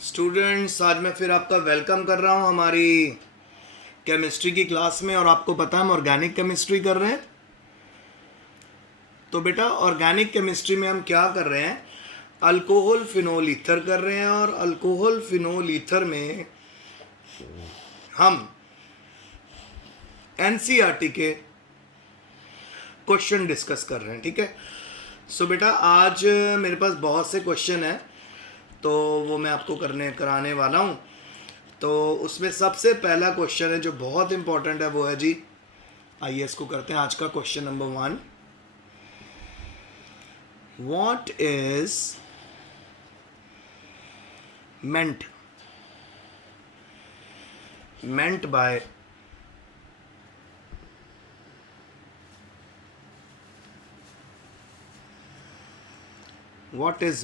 Students, आज मैं फिर आपका वेलकम कर रहा हूँ हमारी केमिस्ट्री की क्लास में। और आपको पता है हम ऑर्गेनिक केमिस्ट्री कर रहे हैं। तो बेटा ऑर्गेनिक केमिस्ट्री में हम क्या कर रहे हैं, अल्कोहल फिनोल ईथर कर रहे हैं। और अल्कोहल फिनोल ईथर में हम एनसीईआरटी के क्वेश्चन डिस्कस कर रहे हैं। ठीक है। सो बेटा आज मेरे पास बहुत से क्वेश्चन हैं, तो वो मैं आपको कराने वाला हूँ। तो उसमें सबसे पहला क्वेश्चन है जो बहुत इंपॉर्टेंट है, वो है जी, आइए इसको करते हैं। आज का question number 1, what is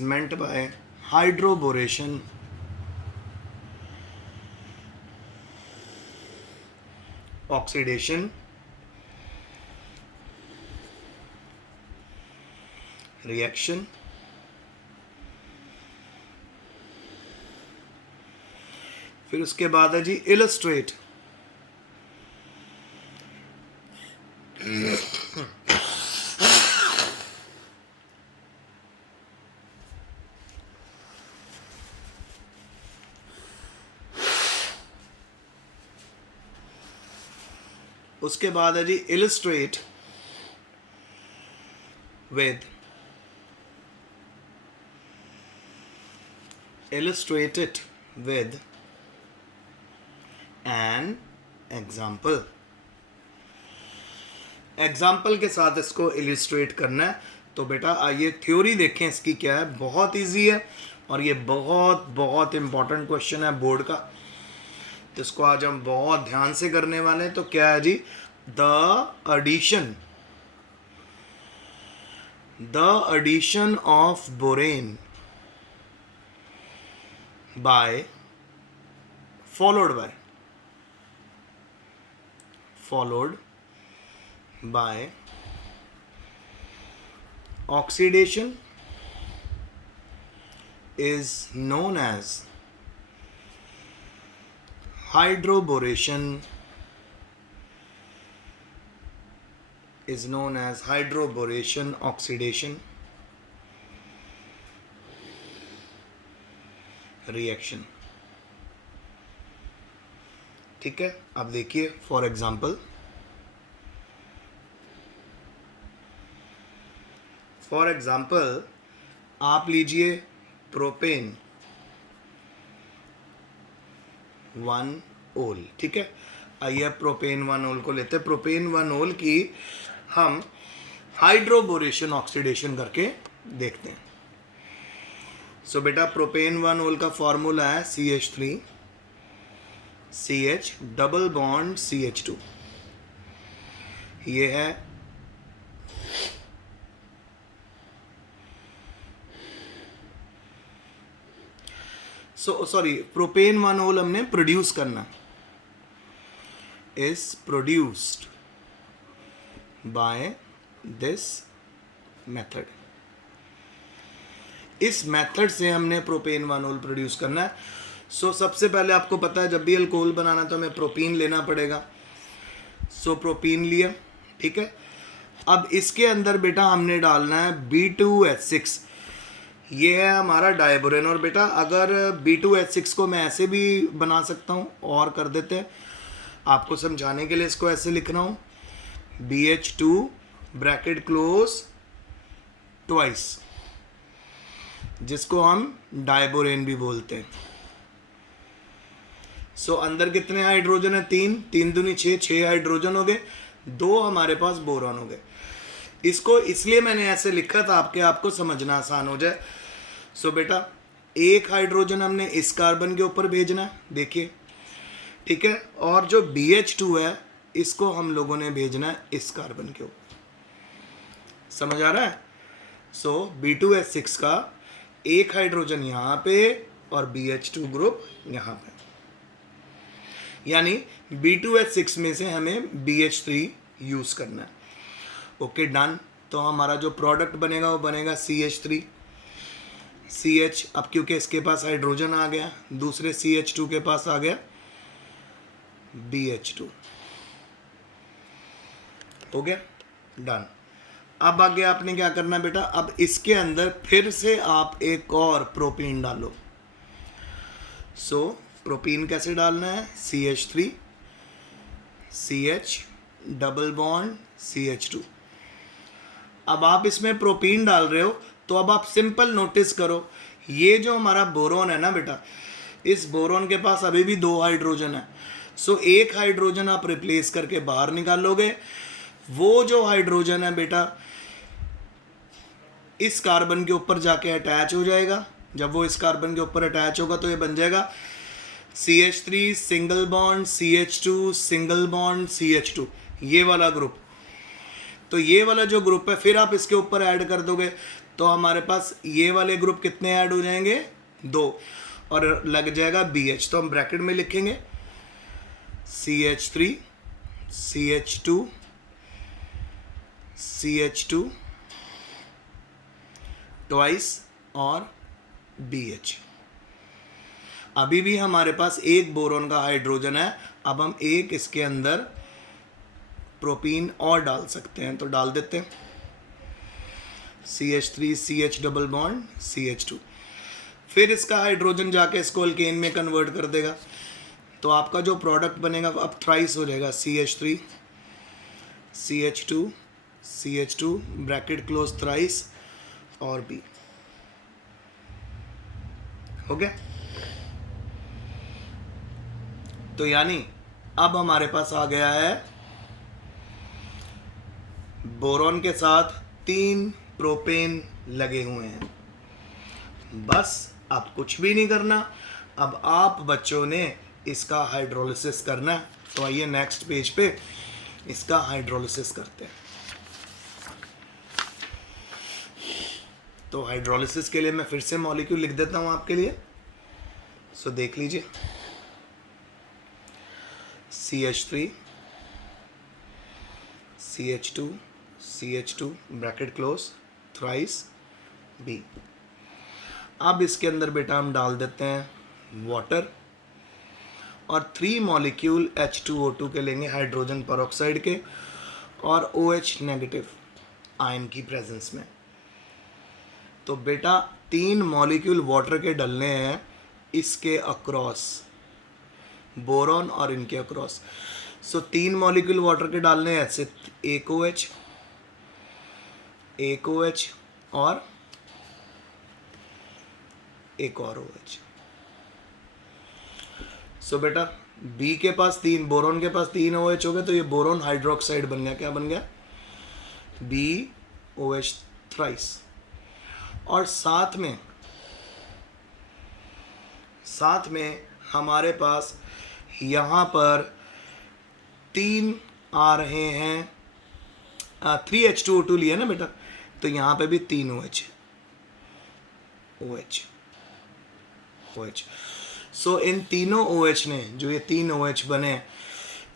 meant by hydroboration, oxidation, reaction, फिर उसके बाद है जी इलस्ट्रेट। उसके बाद है जी illustrate with illustrated with an example। Example के साथ इसको इलिस्ट्रेट करना है। तो बेटा आइए थ्योरी देखें इसकी क्या है। बहुत इजी है और ये बहुत बहुत इंपॉर्टेंट क्वेश्चन है बोर्ड का, तो इसको आज हम बहुत ध्यान से करने वाले हैं। तो क्या है जी, the addition of borane by followed by oxidation is known as hydroboration, oxidation reaction. ठीक है। अब देखिए फॉर एग्जाम्पल आप लीजिए प्रोपेन 1 ओल। ठीक है। आइए प्रोपेन 1 ओल को लेते हैं। प्रोपेन 1 ओल की हम हाइड्रोबोरेशन ऑक्सीडेशन करके देखते हैं। सो बेटा प्रोपेन 1 ओल का फॉर्मूला है CH3 CH double bond CH2। ये है प्रोपेन 1 ओल हमने प्रोड्यूस करना, is produced by this method. इस मेथड से हमने प्रोपेन 1 ओल प्रोड्यूस करना है। सबसे पहले आपको पता है जब भी अल्कोहल बनाना तो हमें प्रोपीन लेना पड़ेगा। प्रोपीन लिया। ठीक है। अब इसके अंदर बेटा हमने डालना है B2H6। ये है हमारा डायबोरेन। और बेटा अगर B2H6 को मैं ऐसे भी बना सकता हूँ, और कर देते हैं आपको समझाने के लिए। इसको ऐसे लिख रहा हूँ, BH2 ब्रैकेट क्लोज ट्वाइस, जिसको हम डायबोरेन भी बोलते हैं। अंदर कितने हाइड्रोजन है? 3 दूनी 6 हाइड्रोजन हो गए, 2 हमारे पास बोरॉन हो गए। इसको इसलिए मैंने ऐसे लिखा था आपको समझना आसान हो जाए। बेटा 1 हाइड्रोजन हमने इस कार्बन के ऊपर भेजना है, देखिए। ठीक है। और जो BH2 है इसको हम लोगों ने भेजना है इस कार्बन के ऊपर। समझ आ रहा है? B2H6 का 1 हाइड्रोजन यहाँ पे और BH2 ग्रुप यहाँ पे, यानी B2H6 में से हमें BH3 यूज करना है। Okay done. तो हमारा जो प्रोडक्ट बनेगा वो बनेगा CH3। CH, अब क्योंकि इसके पास हाइड्रोजन आ गया, दूसरे CH2 के पास आ गया BH2, हो गया, डन। अब आगे आपने क्या करना बेटा, अब इसके अंदर फिर से आप एक और प्रोपीन डालो। सो प्रोपीन कैसे डालना है, CH3 CH double bond CH2। अब आप इसमें प्रोपीन डाल रहे हो तो अब आप सिंपल नोटिस करो, ये जो हमारा बोरोन है ना बेटा, इस बोरोन के पास अभी भी 2 हाइड्रोजन है। सो एक हाइड्रोजन आप रिप्लेस करके बाहर निकालोगे, वो जो हाइड्रोजन है बेटा इस कार्बन के ऊपर जाके अटैच हो जाएगा। जब वो इस कार्बन के ऊपर अटैच होगा तो ये बन जाएगा CH3 single bond CH2 single bond CH2, ये वाला ग्रुप। तो ये वाला जो ग्रुप है फिर आप इसके ऊपर ऐड कर दोगे तो हमारे पास ये वाले ग्रुप कितने ऐड हो जाएंगे, 2, और लग जाएगा BH। तो हम ब्रैकेट में लिखेंगे CH3 CH2 CH2 ट्वाइस और BH। अभी भी हमारे पास एक बोरोन का हाइड्रोजन है, अब हम एक इसके अंदर प्रोपीन और डाल सकते हैं, तो डाल देते हैं CH3 CH double bond CH2। फिर इसका हाइड्रोजन जाके इसको अल्केन में कन्वर्ट कर देगा, तो आपका जो प्रोडक्ट बनेगा अब थ्राइस हो जाएगा CH3 CH2 CH2 bracket close thrice और B, हो गया। तो यानी अब हमारे पास आ गया है बोरॉन के साथ 3 प्रोपेन लगे हुए हैं। बस अब कुछ भी नहीं करना, अब आप बच्चों ने इसका हाइड्रोलिसिस करना है। तो आइए नेक्स्ट पेज पे इसका हाइड्रोलिसिस करते हैं। तो हाइड्रोलिसिस के लिए मैं फिर से मॉलिक्यूल लिख देता हूं आपके लिए। सो देख लीजिए, CH3 CH2 CH2 bracket close thrice B। अब इसके अंदर बेटा हम डाल देते हैं वाटर और 3 मॉलिक्यूल H2O2 के लेंगे हाइड्रोजन पेरोक्साइड के और OH नेगेटिव आयन की प्रेजेंस में। तो बेटा 3 मॉलिक्यूल वाटर के डलने हैं इसके अक्रॉस, बोरॉन और इनके अक्रॉस। सो 3 मॉलिक्यूल वाटर के डालने हैं ऐसे, एक OH और एक और OH। सो बेटा B के पास 3, बोरॉन के पास 3 OH हो गए, तो ये बोरॉन हाइड्रोक्साइड बन गया। क्या बन गया, BOH थ्राइस। और साथ में हमारे पास यहाँ पर 3 आ रहे हैं, 3H2O2 लिया ना बेटा, तो यहाँ पे भी 3 OH। सो इन तीनों OH ने, जो ये 3 OH बने,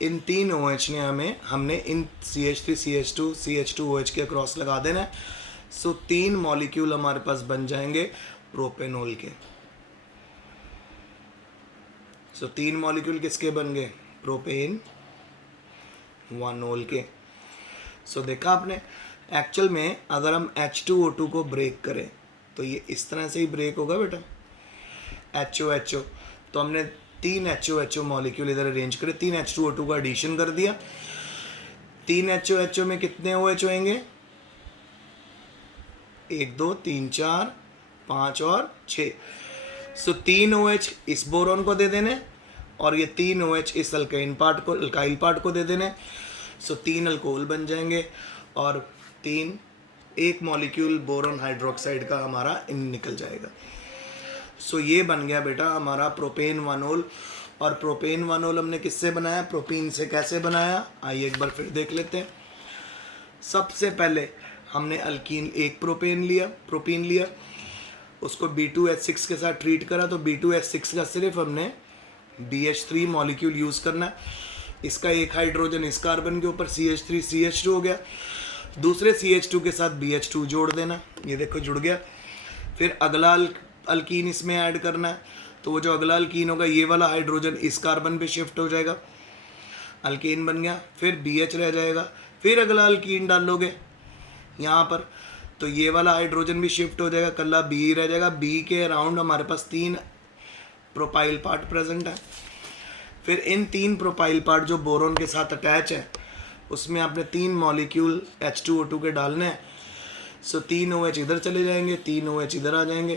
इन 3 OH ने हमने इन CH3 CH2 CH2OH के क्रॉस लगा देना है। सो 3 मॉलिक्यूल हमारे पास बन जाएंगे प्रोपेनॉल के। सो 3 मॉलिक्यूल किसके बन गए, प्रोपेन 1-ऑल के। सो देखा आपने, एक्चुअल में अगर हम H2O2 को ब्रेक करें तो ये इस तरह से ही ब्रेक होगा बेटा, HOHO। तो हमने 3 HOHO मॉलिक्यूल इधर अरेंज करे, 3 H2O2 का एडिशन कर दिया। 3 HOHO में कितने OH होंगे, 1 2 3 4 5 और 6। सो 3 OH इस बोरॉन को दे देने और ये 3 OH इस अल्काइल पार्ट को दे देने। सो 3 अल्कोहल बन जाएंगे और 1 मॉलिक्यूल बोरॉन हाइड्रोक्साइड का हमारा इन निकल जाएगा। सो ये बन गया बेटा हमारा प्रोपेन 1-ऑल। और प्रोपेन 1-ऑल हमने किससे बनाया, प्रोपीन से। कैसे बनाया, आइए एक बार फिर देख लेते हैं। सबसे पहले हमने अल्कीन एक प्रोपीन लिया, उसको B2H6 के साथ ट्रीट करा, तो B2H6 का सिर्फ हमने BH3 मॉलिक्यूल यूज़ करना है। इसका एक हाइड्रोजन इस कार्बन के ऊपर CH3 CH2 हो गया, दूसरे CH2 के साथ BH2 जोड़ देना। ये देखो जुड़ गया। फिर अगला अल्कीन इसमें ऐड करना है, तो वो जो अगला अल्कीन होगा ये वाला हाइड्रोजन इस कार्बन पे शिफ्ट हो जाएगा, अल्कीन बन गया। फिर BH रह जाएगा, फिर अगला अल्कीन डालोगे यहाँ पर, तो ये वाला हाइड्रोजन भी शिफ्ट हो जाएगा, कल्ला B रह जाएगा। B के अराउंड हमारे पास 3 प्रोपाइल पार्ट प्रेजेंट है। फिर इन 3 प्रोपाइल पार्ट जो बोरोन के साथ अटैच है, उसमें आपने 3 मॉलिक्यूल H2O2 के डालने हैं। सो 3 OH इधर चले जाएंगे, 3 OH इधर आ जाएंगे,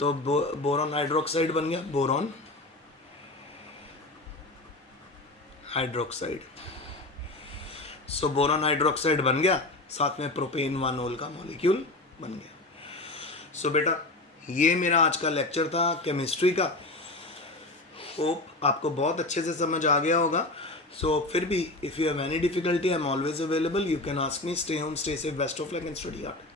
तो बोरॉन हाइड्रोक्साइड बन गया, बोरॉन हाइड्रोक्साइड। सो बोरॉन हाइड्रोक्साइड बन गया, साथ में प्रोपेन 1 का मॉलिक्यूल बन गया। सो बेटा ये मेरा आज का लेक्चर था केमिस्ट्री का। होप आपको बहुत अच्छे से समझ आ गया होगा। सो फिर भी if you have any difficulty I am always available, you can ask me. Stay home, stay safe, best of luck and study hard.